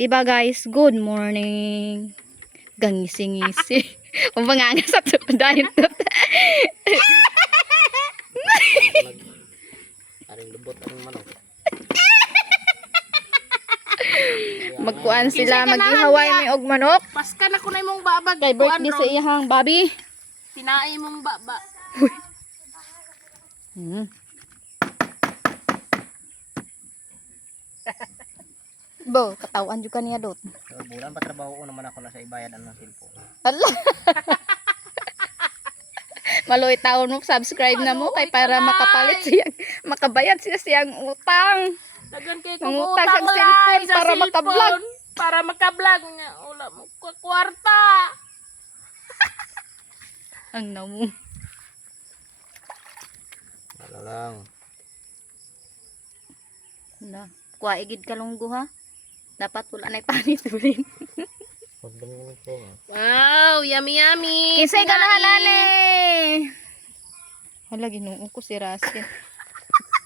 Diba guys, good morning. Gangisi-ngisi. Ang banganga sa dahil to. Aring lubot ang manok. Magkuan sila, magihaway may og manok. Paskan ako na imong babag. Kay birthday sa iyang Bobby. Tinaay mong baba. Bo, katawan jud kaniya dot. Sa bulan patrabaho ko naman ako na sa ibayad ang cellphone. Allah. Maloy taon mo subscribe na mo kay para makapalit siya, makabayad siya siyang utang. Dagan kay Ang kung utang utang sa lang cellphone sa para makablog. cellphone, para makablog nga wala mo kwarta. Ang namo. Wala lang. Na, kuha igid kalunggo ha. Dapat wala na panit rin. Huwag lang yung phone. Wow, yummy yummy. Kisay ganahan ani. Hala ginuo ko si Rasin.